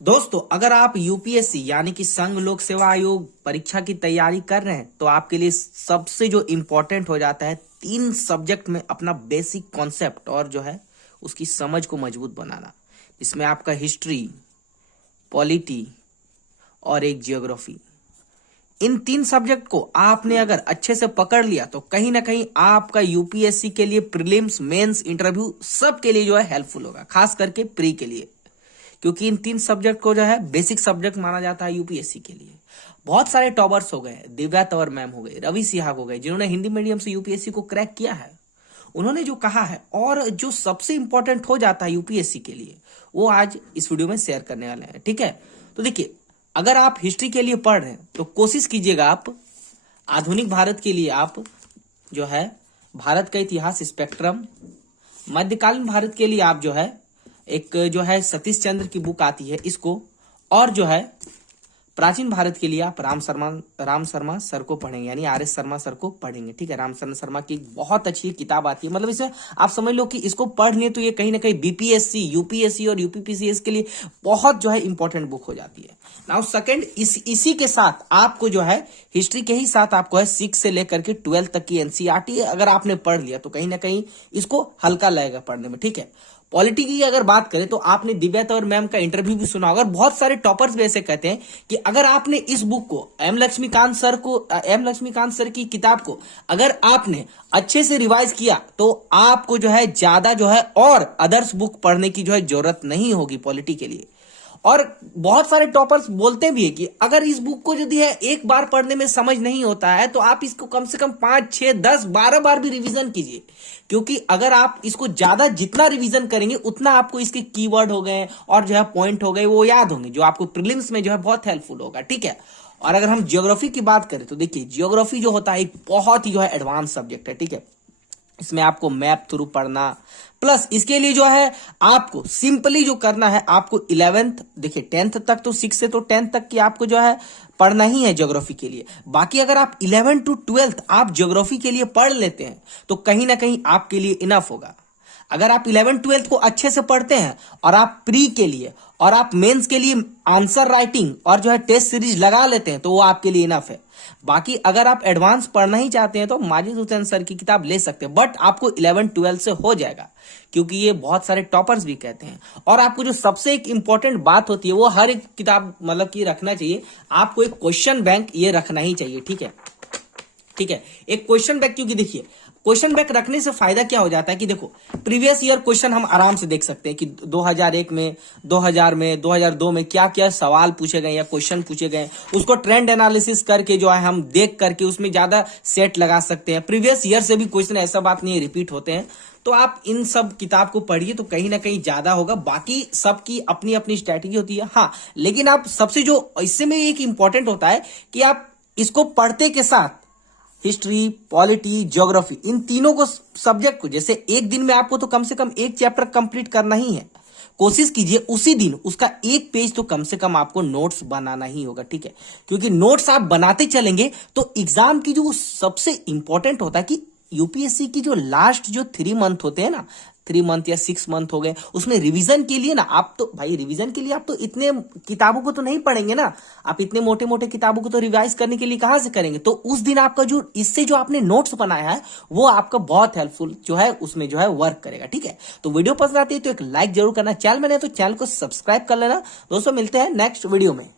दोस्तों, अगर आप यूपीएससी यानी कि संघ लोक सेवा आयोग परीक्षा की तैयारी कर रहे हैं तो आपके लिए सबसे जो इम्पोर्टेंट हो जाता है 3 सब्जेक्ट में अपना बेसिक कॉन्सेप्ट और जो है उसकी समझ को मजबूत बनाना। इसमें आपका हिस्ट्री, पॉलिटी और एक जियोग्राफी। इन 3 सब्जेक्ट को आपने अगर अच्छे से पकड़ लिया तो कहीं ना कहीं आपका यूपीएससी के लिए प्रीलिम्स, मेंस, इंटरव्यू सब के लिए जो है हेल्पफुल होगा, खास करके प्री के लिए, क्योंकि इन 3 सब्जेक्ट को जो है बेसिक सब्जेक्ट माना जाता है यूपीएससी के लिए। बहुत सारे टॉपर्स हो गए, दिव्या तंवर मैम हो गए, रवि सिहाग हो गए, जिन्होंने हिंदी मीडियम से यूपीएससी को क्रैक किया है। उन्होंने जो कहा है और जो सबसे इंपॉर्टेंट हो जाता है यूपीएससी के लिए, वो आज इस वीडियो में शेयर करने वाले हैं। ठीक है, तो देखिए, अगर आप हिस्ट्री के लिए पढ़ रहे हैं तो कोशिश कीजिएगा आप आधुनिक भारत के लिए आप जो है भारत का इतिहास स्पेक्ट्रम, मध्यकालीन भारत के लिए आप जो है एक जो है सतीश चंद्र की बुक आती है इसको, और जो है प्राचीन भारत के लिए आप राम शर्मा सर को पढ़ेंगे, यानी आर एस शर्मा सर को पढ़ेंगे। ठीक है, राम शरण शर्मा की बहुत अच्छी किताब आती है, मतलब इसे आप समझ लो कि इसको पढ़ लिए तो ये कहीं ना कहीं बीपीएससी, यूपीएससी और यूपीपीसीएस के लिए बहुत जो है इंपॉर्टेंट बुक हो जाती है। नाउ सेकंड, इसी के साथ आपको जो है हिस्ट्री के ही साथ आपको है 6 से लेकर के 12 तक की एनसीईआरटी अगर आपने पढ़ लिया तो कहीं ना कहीं इसको हल्का लगेगा पढ़ने में। ठीक है, पॉलिटी की अगर बात करें तो आपने दिव्या तंवर मैम का इंटरव्यू भी सुना होगा, और बहुत सारे टॉपर्स भी ऐसे कहते हैं कि अगर आपने इस बुक को एम लक्ष्मीकांत सर की किताब को अगर आपने अच्छे से रिवाइज किया तो आपको जो है ज्यादा जो है और अदर्स बुक पढ़ने की जो है जरूरत नहीं होगी पॉलिटी के लिए। और बहुत सारे टॉपर्स बोलते भी है कि अगर इस बुक को यदि है एक बार पढ़ने में समझ नहीं होता है तो आप इसको कम से कम 5, 6, 10, 12 बार भी रिवीजन कीजिए, क्योंकि अगर आप इसको ज्यादा जितना रिवीजन करेंगे उतना आपको इसके कीवर्ड हो गए और जो है पॉइंट हो गए वो याद होंगे, जो आपको प्रीलिम्स में जो है बहुत हेल्पफुल होगा। ठीक है, और अगर हम ज्योग्राफी की बात करें तो देखिए, ज्योग्राफी जो होता है एक बहुत ही जो है एडवांस सब्जेक्ट है। ठीक है, इसमें आपको मैप थ्रू पढ़ना, प्लस इसके लिए जो है आपको सिंपली जो करना है, आपको 11th, देखिए 10th तक तो 6 से तो 10th तक की आपको जो है पढ़ना ही है ज्योग्राफी के लिए। बाकी अगर आप 11 to 12 आप ज्योग्राफी के लिए पढ़ लेते हैं तो कहीं ना कहीं आपके लिए इनफ होगा। अगर आप 11th-12th को अच्छे से पढ़ते हैं और आप प्री के लिए और आप मेंस के लिए आंसर राइटिंग और जो है टेस्ट सीरीज लगा लेते हैं तो वो आपके लिए इनफ है। बाकी अगर आप एडवांस पढ़ना ही चाहते हैं तो माजिद हुसैन सर की किताब ले सकते हैं, बट आपको 11-12 से हो जाएगा, क्योंकि ये बहुत सारे टॉपर्स भी कहते हैं। और आपको जो सबसे एक इंपॉर्टेंट बात होती है वो हर एक किताब मतलब कि रखना चाहिए, आपको एक क्वेश्चन बैंक ये रखना ही चाहिए। ठीक है, ठीक है, एक क्वेश्चन बैंक, क्योंकि देखिए क्वेश्चन बैंक रखने से फायदा क्या हो जाता है कि देखो प्रीवियस ईयर क्वेश्चन हम आराम से देख सकते हैं कि 2001 में, 2000 में, 2002 में क्या क्या सवाल पूछे गए या क्वेश्चन पूछे गए, उसको ट्रेंड एनालिसिस करके जो है हम देख करके उसमें ज्यादा सेट लगा सकते हैं। प्रीवियस ईयर से भी क्वेश्चन, ऐसा बात नहीं है, रिपीट होते हैं। तो आप इन सब किताब को पढ़िए तो कहीं ना कहीं ज्यादा होगा। बाकी सबकी अपनी अपनी स्ट्रैटेजी होती है, हाँ, लेकिन आप सबसे जो इससे में एक इंपॉर्टेंट होता है कि आप इसको पढ़ते के साथ हिस्ट्री, पॉलिटी, ज्योग्राफी, इन तीनों को सब्जेक्ट को, जैसे एक दिन में आपको तो कम से कम एक चैप्टर कंप्लीट करना ही है, कोशिश कीजिए उसी दिन उसका एक पेज तो कम से कम आपको नोट्स बनाना ही होगा। ठीक है, क्योंकि नोट्स आप बनाते चलेंगे तो एग्जाम की जो सबसे इंपॉर्टेंट होता है कि यूपीएससी की जो लास्ट जो 3 मंथ होते हैं ना, 3 मंथ या 6 मंथ हो गए, उसमें रिवीजन के लिए ना आप तो भाई रिवीजन के लिए आप तो इतने किताबों को तो नहीं पढ़ेंगे ना, आप इतने मोटे मोटे किताबों को तो रिवाइज करने के लिए कहां से करेंगे। तो उस दिन आपका जो इससे जो आपने नोट्स बनाया है वो आपका बहुत हेल्पफुल जो है उसमें जो है वर्क करेगा। ठीक है, तो वीडियो पसंद आती है तो एक लाइक जरूर करना, चैनल में नहीं तो चैनल को सब्सक्राइब कर लेना। दोस्तों, मिलते हैं नेक्स्ट वीडियो में।